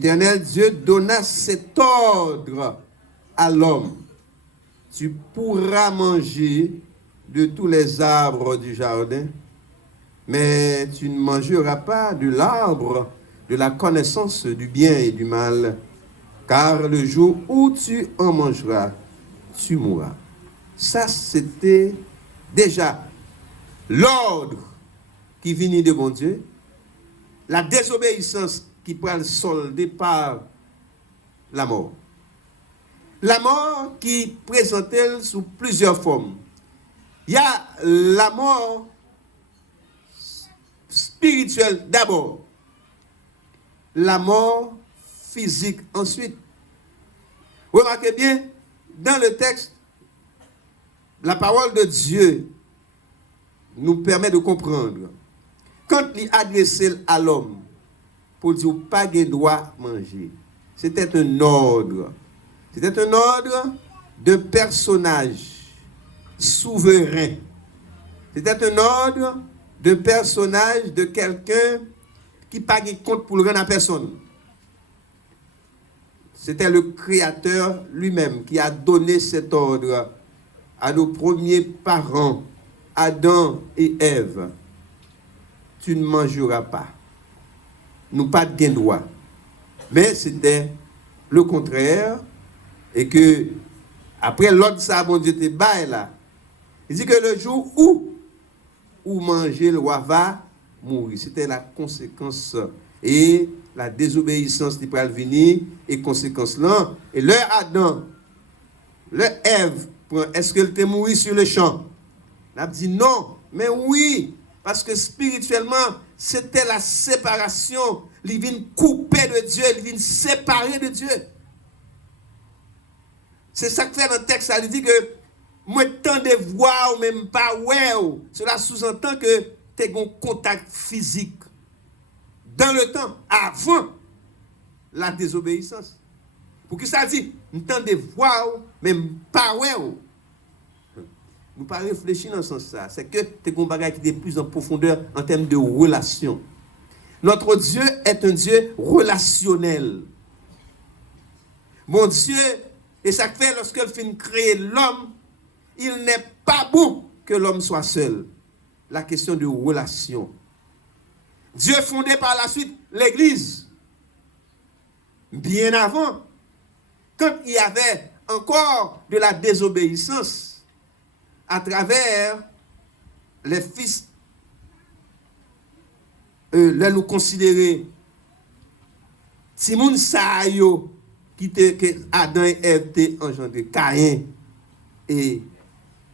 L'Éternel Dieu donna cet ordre à l'homme. Tu pourras manger de tous les arbres du jardin, mais tu ne mangeras pas de l'arbre de la connaissance du bien et du mal, car le jour où tu en mangeras, tu mourras. Ça, c'était déjà l'ordre qui venait de mon Dieu, la désobéissance qui peut le solder par la mort. La mort qui présentait sous plusieurs formes. Il y a la mort spirituelle d'abord, la mort physique ensuite. Remarquez bien, dans le texte, la parole de Dieu nous permet de comprendre. Quand il adressait à l'homme pour dire pas de droit manger, c'était un ordre. C'était un ordre de personnage souverain. C'était un ordre de personnage de quelqu'un qui pas de compte pour le rendre à personne. C'était le Créateur lui-même qui a donné cet ordre à nos premiers parents, Adam et Ève. Tu ne mangeras pas. Nous pas de droit. Mais c'était le contraire. Et que, après l'ordre, ça, bon Dieu, te bail là. Il dit que le jour où manger, le roi va mourir. C'était la conséquence. Et la désobéissance qui peut venir, et conséquence là. Et le Adam, le Ève, est-ce qu'elle était mouru sur le champ? On a dit non, mais oui, parce que spirituellement, c'était la séparation. Il vient couper de Dieu, il vient séparer de Dieu. C'est ça que fait dans le texte, ça dit que moi, tant de voir ou même pas, ouais, cela sous-entend que tu as un contact physique dans le temps, avant la désobéissance. Pour que ça dit, tant de voir même pas, ouais. Nous ne pas réfléchir dans ce sens-là. C'est que tu as un bagage qui est plus en profondeur en termes de relation. Notre Dieu est un Dieu relationnel. Mon Dieu, et ça fait lorsqu'il finit créer l'homme, il n'est pas bon que l'homme soit seul. La question de relation. Dieu fondé par la suite l'Église. Bien avant, quand il y avait encore de la désobéissance à travers les fils, là nous considérer Simon Sayo que Adam et Ève ont engendré, Caïn et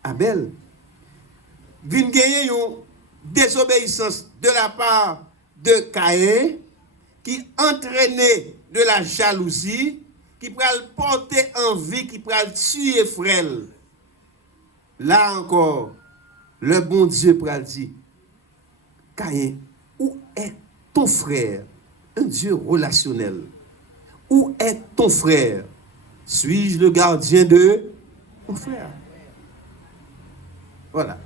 Abel. Vin gagner une désobéissance de la part de Caïn qui entraînait de la jalousie, qui pourrait porter envie, qui pourrait tuer frère. Là encore, le bon Dieu pourrait dire, Caïn, où est ton frère? Un Dieu relationnel. Où est ton frère? Suis-je le gardien de mon frère? Voilà.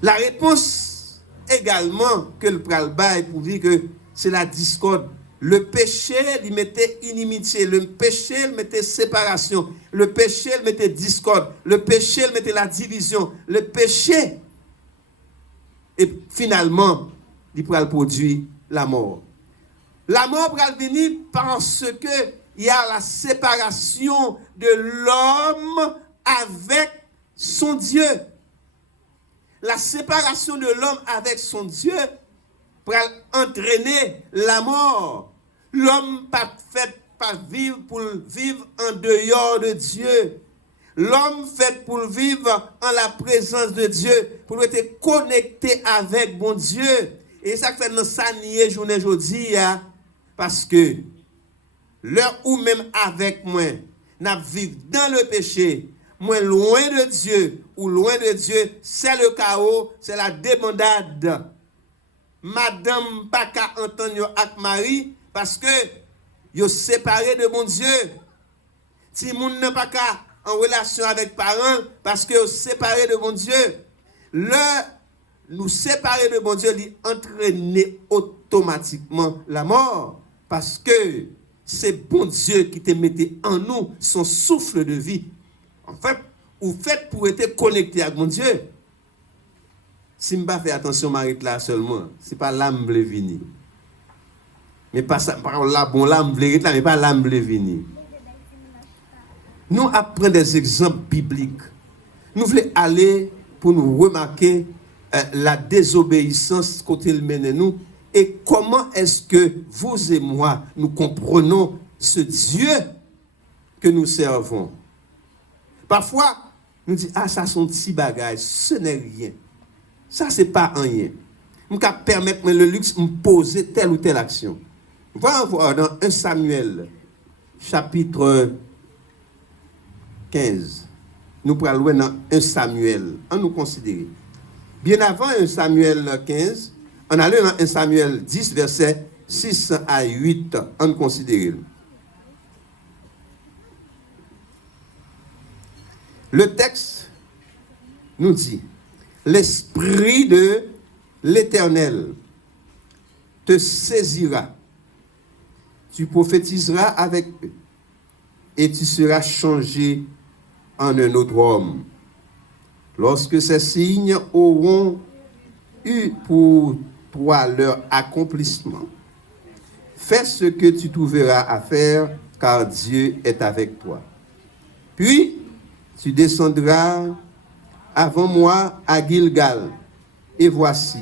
La réponse également que le pral bail pour dire que c'est la discorde. Le péché, il mettait inimitié. Le péché, il mettait séparation. Le péché, il mettait discorde. Le péché, il mettait la division. Le péché, et finalement, il pral produire la mort. La mort pral venir parce que il y a la séparation de l'homme avec son Dieu. La séparation de l'homme avec son Dieu pour entraîner la mort. L'homme pas fait pas vivre pour vivre en dehors de Dieu. L'homme fait pour vivre en la présence de Dieu, pour être connecté avec bon Dieu. Et ça fait dans ça nier journée aujourd'hui, parce que l'heure où même avec moi, n'a vivre dans le péché, moi loin de Dieu ou loin de Dieu, c'est le chaos, c'est la débandade. Madame pas qu'à entendre avec Marie parce que yo séparé de mon Dieu. Si moun n'a pas qu'à en relation avec parents parce que yo séparé de mon Dieu. Nous séparer de mon Dieu, lui entraîner automatiquement la mort parce que c'est bon Dieu qui te mettait en nous son souffle de vie. En fait, ou fait pour être connecté avec mon Dieu. Si je ne fais pas attention, Marie là seulement, ce n'est pas l'âme qui venir. Mais pas ça, par là, bon, l'âme qui là, mais pas l'âme qui venir. Nous apprenons des exemples bibliques. Nous voulons aller pour nous remarquer la désobéissance côté le mène nous et comment est-ce que vous et moi nous comprenons ce Dieu que nous servons. Parfois, nous disons, ah, ça sont petits bagages, ce n'est rien. Ça, c'est pas rien. Je peux permettre le luxe de me poser telle ou telle action. On va voir dans 1 Samuel, chapitre 15. Nous parlons dans 1 Samuel. On nous considère. Bien avant 1 Samuel 15, on allait dans 1 Samuel 10, verset 6 à 8. On nous considère. Le texte nous dit, l'Esprit de l'Éternel te saisira. Tu prophétiseras avec eux et tu seras changé en un autre homme. Lorsque ces signes auront eu pour toi leur accomplissement, fais ce que tu trouveras à faire, car Dieu est avec toi. Puis, tu descendras avant moi à Gilgal, et voici,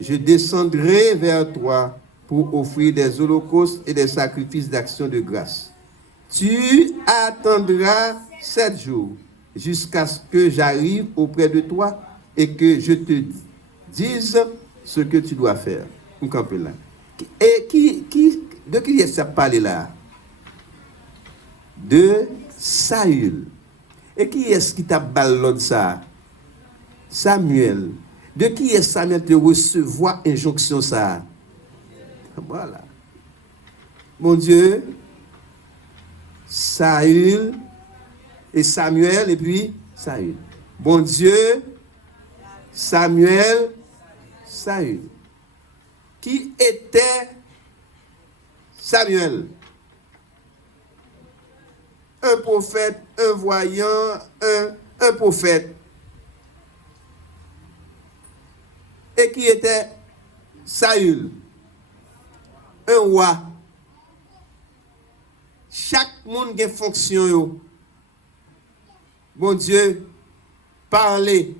je descendrai vers toi pour offrir des holocaustes et des sacrifices d'action de grâce. Tu attendras 7 jours jusqu'à ce que j'arrive auprès de toi et que je te dise ce que tu dois faire. Là. Et de qui est-ce que ça parle là? De Saül. Et qui est-ce qui t'a ballonné ça? Samuel. De qui est Samuel de recevoir injonction ça? Voilà. Mon Dieu, Saül et Samuel et puis Saül. Bon Dieu, Samuel, Saül. Qui était Samuel? Un prophète, un voyant, un prophète. Et qui était Saül? Un roi. Chaque monde a une fonction. Bon Dieu, parler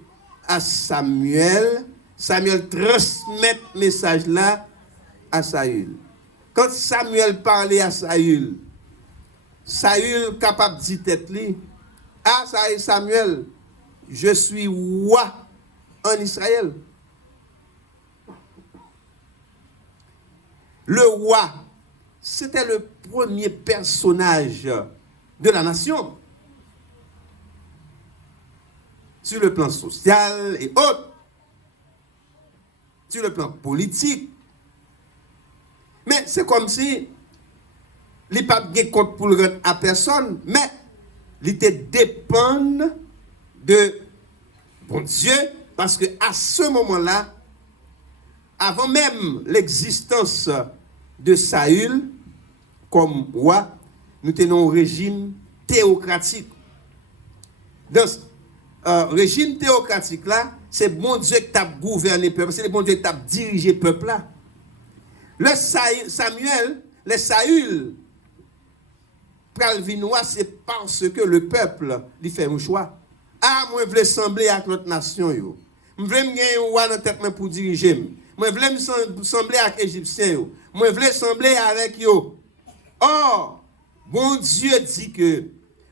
à Samuel. Samuel transmet le message là à Saül. Quand Samuel parlait à Saül, Saül capable de dire tête li, ah Samuel, je suis roi en Israël. Le roi, c'était le premier personnage de la nation. Sur le plan social et autres. Sur le plan politique. Mais c'est comme si il n'y a pas de compte pour le rendre à personne, mais il dépend de bon Dieu, parce que à ce moment-là, avant même l'existence de Saül comme roi, nous tenons un régime théocratique. Dans ce régime théocratique là, c'est bon Dieu qui t'a gouverné le peuple, c'est bon Dieu qui t'a dirigé le peuple là. Le Samuel, le Saül, Pralvinois, c'est parce que le peuple lui fait un choix. Ah, moi, je veux sembler avec notre nation. Je veux me un roi dans tête pour diriger. Moi, je veux me sembler avec les Égyptiens. Moi, je veux sembler avec eux. Or, bon Dieu dit que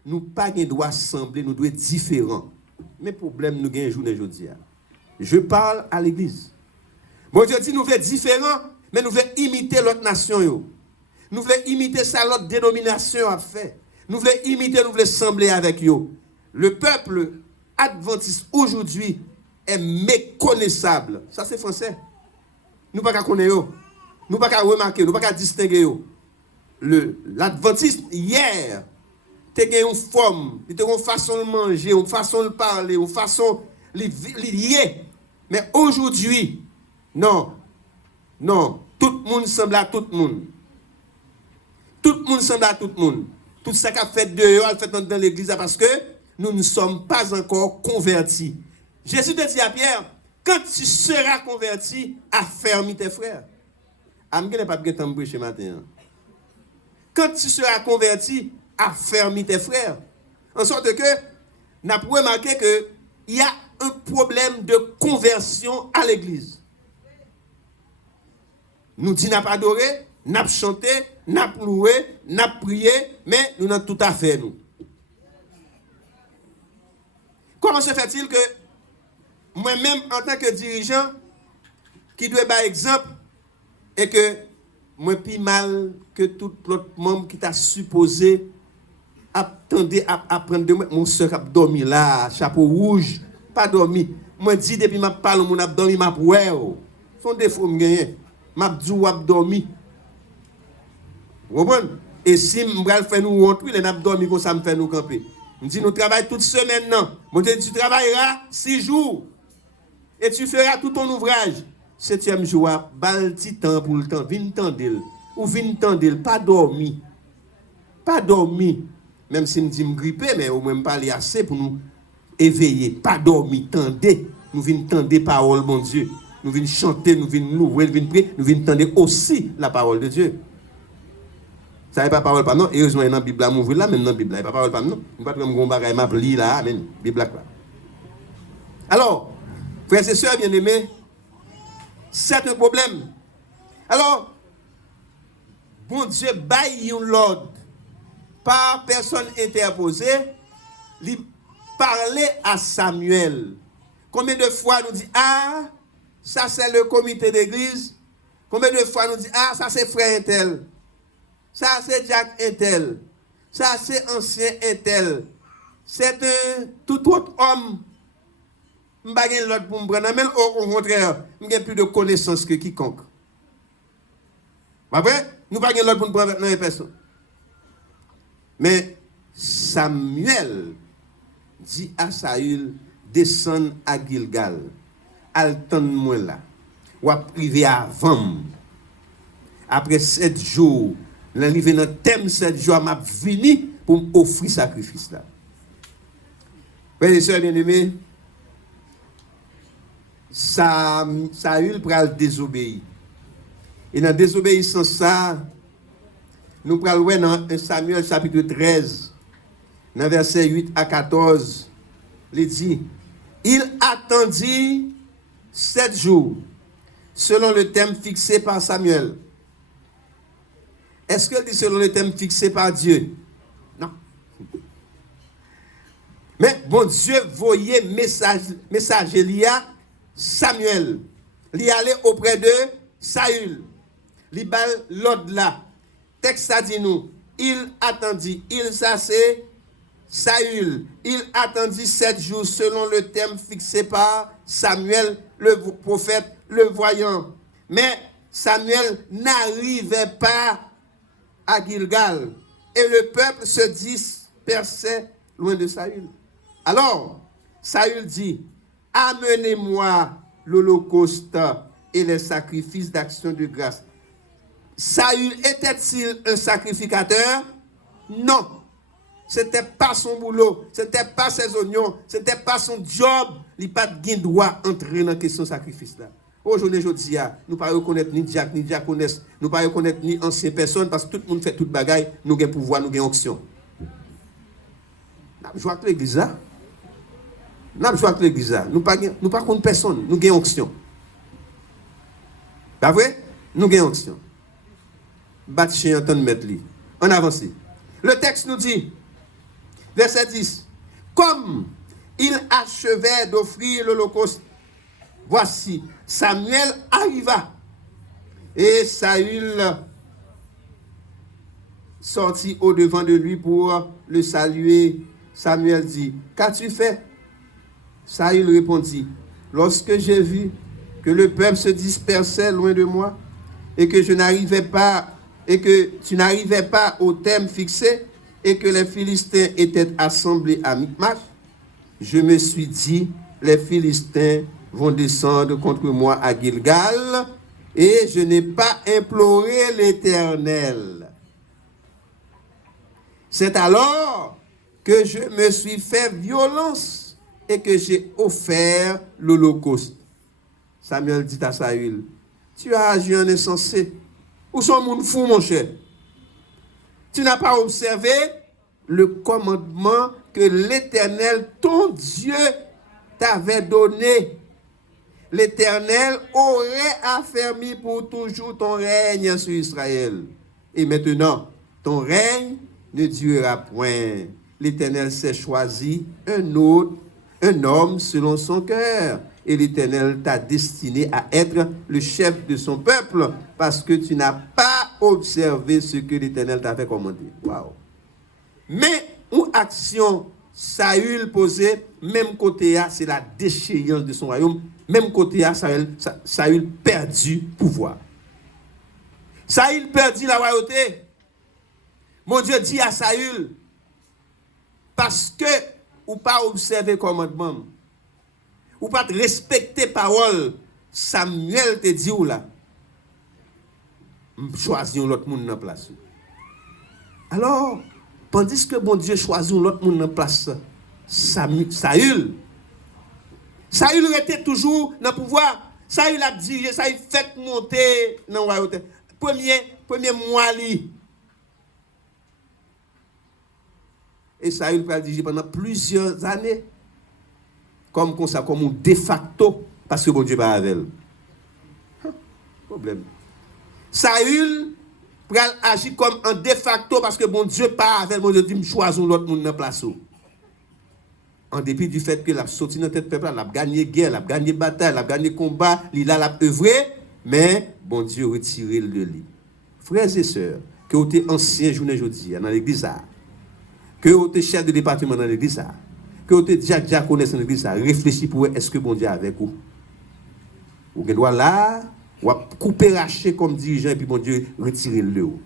nous pas doit sembler, nous devons être différents. Mais problème, nous gagnons journée aujourd'hui. Je parle à l'église. Bon Dieu dit nous voulons être différents, mais nous voulons imiter l'autre nation. Nous voulons imiter ça, l'autre dénomination a fait. Nous voulons imiter, nous voulons sembler avec eux. Le peuple adventiste aujourd'hui est méconnaissable. Ça, c'est français. Nous ne pouvons pas connaître. Nous ne pouvons pas remarquer, nous ne pouvons pas distinguer. L'adventiste, hier, tu as une forme, tu as une façon de manger, une façon de parler, une façon de lier. Mais aujourd'hui, non. Non. Tout le monde semble à tout le monde. Tout le monde semble à tout le monde. Tout ça qu'a fait dehors, elle fait dans l'église parce que nous ne sommes pas encore convertis. Jésus te dit à Pierre, quand tu seras converti, affermis tes frères. Je ne vais pas te prêcher matin. Quand tu seras converti, affermis tes frères. En sorte que, nous avons remarqué qu'il y a un problème de conversion à l'église. Nous disons n'a pas adoré, n'a pas chanté, n'a pas loué, n'a pas prié, mais nous n'avons tout à fait nous. Comment se fait-il que moi-même, en tant que dirigeant, qui doit par exemple, et que moi plus mal que tout l'autre membre qui t'a supposé attendre à prendre de moi, mon soeur a dormi là, chapeau rouge, pas dormi. Moi dis depuis m'a parle mon a dormi m'a ouais. Son défaut me gagner. M'a dit ou a dormi. Vous comprenez? Et si m'bral fait nous rentrer, les n'a dormi comme ça me fait nous camper. Me dit nous travaillons toute semaine non. Moi te dit tu travailleras 6 jours et tu feras tout ton ouvrage. 7e jour, bal petit temps pour le temps, vinn tendel ou vinn tendel, pas dormi. Pas dormi. Même si me dit me gripper mais au moins parler assez pour nous éveiller, pas dormi, tendez. Nous vinn tendre parole mon Dieu. Nous vinn chanter, nous vinn louer, nous vinn prier, nous vinn tendre aussi la parole de Dieu. Ça n'est pas parole pas non, heureusement dans la Bible là m'ouvrir là même dans la Bible là, pas parole pas non. On pas comme gon bagaille m'a li là, amen, Bible là. Alors, frères et sœurs bien-aimés, c'est un problème. Alors, bon Dieu baille l'ordre par personne interposée, lui parler à Samuel. Combien de fois nous dit ah, ça c'est le comité d'église. Combien de fois nous dit ah, ça c'est frère Intel. Ça c'est Jack Intel. Ça c'est ancien Intel. C'est un tout autre homme. Je ne vais pas l'autre pour me prendre, mais au contraire, je n'ai plus de connaissances que quiconque. Après, nous n'avons pas l'autre pour me prendre dans les personnes. Mais Samuel dit à Saül, descend à Gilgal, attends-moi là, ou à priver avant. Après 7 jours, l'arrivée dans le thème 7 jours, m'a venu pour m'offrir sacrifice là. Frères et sœurs bien-aimés, Saül pral désobéir. Et dans la désobéissance ça, nous pral voir dans 1 Samuel chapitre 13, dans verset 8 à 14, il dit, il attendit 7 jours, selon le thème fixé par Samuel. Est-ce qu'il dit selon le thème fixé par Dieu? Non. Mais bon Dieu voyait message Elia, Samuel. Il allait auprès de Saül. Il bal l'ordre là. Texte ça dit nous, il attendit, il s'assait, Saül, il attendit 7 jours selon le thème fixé par Samuel, le prophète, le voyant. Mais Samuel n'arrivait pas à Gilgal et le peuple se dispersait loin de Saül. Alors, Saül dit, amenez-moi l'holocauste et les sacrifices d'action de grâce. Saül était-il un sacrificateur? Non. Ce n'était pas son boulot, ce n'était pas ses oignons, ce n'était pas son job. Il n'a pas de droit d'entrer dans la question de sacrifice là. Aujourd'hui, nous ne pas reconnaître ni Jack, ni diaconesse, nous ne pas reconnaître ni ancienne personne parce que tout le monde fait toute bagaille, nous avons pouvoir, nous avons onction. Nous jouons avec l'église là. Nous jouons avec l'église là. Nous ne pas contre personne, nous avons onction. Pas vrai? Nous avons onction. Bat chien entend mettre lui. On avance. Le texte nous dit, verset 10, comme il achevait d'offrir l'holocauste, voici, Samuel arriva et Saül sortit au-devant de lui pour le saluer. Samuel dit, qu'as-tu fait? Saül répondit, lorsque j'ai vu que le peuple se dispersait loin de moi et que je n'arrivais pas et que tu n'arrivais pas au thème fixé et que les Philistins étaient assemblés à Michmash, je me suis dit, les Philistins vont descendre contre moi à Gilgal et je n'ai pas imploré l'Éternel. C'est alors que je me suis fait violence et que j'ai offert l'holocauste. Samuel dit à Saül, tu as agi en insensé. Où sont mon fou, mon cher? Tu n'as pas observé le commandement que l'Éternel, ton Dieu, t'avait donné. L'Éternel aurait affermi pour toujours ton règne sur Israël. Et maintenant, ton règne ne durera point. L'Éternel s'est choisi un homme selon son cœur. Et l'Éternel t'a destiné à être le chef de son peuple parce que tu n'as pas observé ce que l'Éternel t'avait commandé. Waouh! Mais une action Saül posait, même côté c'est la déchéance de son royaume. Même côté Saül perdu pouvoir. Saül perdit la royauté. Mon Dieu dit à Saül, parce que ou pas observer commandement, ou pas respecter parole, Samuel te dit ou là, choisis l'autre monde dans place. Alors, tandis que bon Dieu choisit l'autre monde dans place, Saül était toujours dans le pouvoir. Saül a dirigé, Saül fait monter dans la royauté. Premier mois li. Et Saül a dirigé pendant plusieurs années. Comme un de facto, parce que bon Dieu pas avec elle. Problème. Saül agit comme un de facto parce que bon Dieu pas avec bon Dieu dit choisir l'autre monde dans place. En dépit du fait que la sorti dans tête peuple, la gagné guerre, la gagné bataille, la gagné combat, il a la œuvré, mais bon Dieu retiré le lit. Frères et sœurs, que vous êtes anciens journée aujourd'hui dans l'église, que vous êtes chef de département dans l'église, que vous êtes diaconne dans l'église, réfléchissez pour est-ce que bon Dieu est avec vous. Vous doit là, ou couper racher comme dirigeant et puis bon Dieu retirer le haut.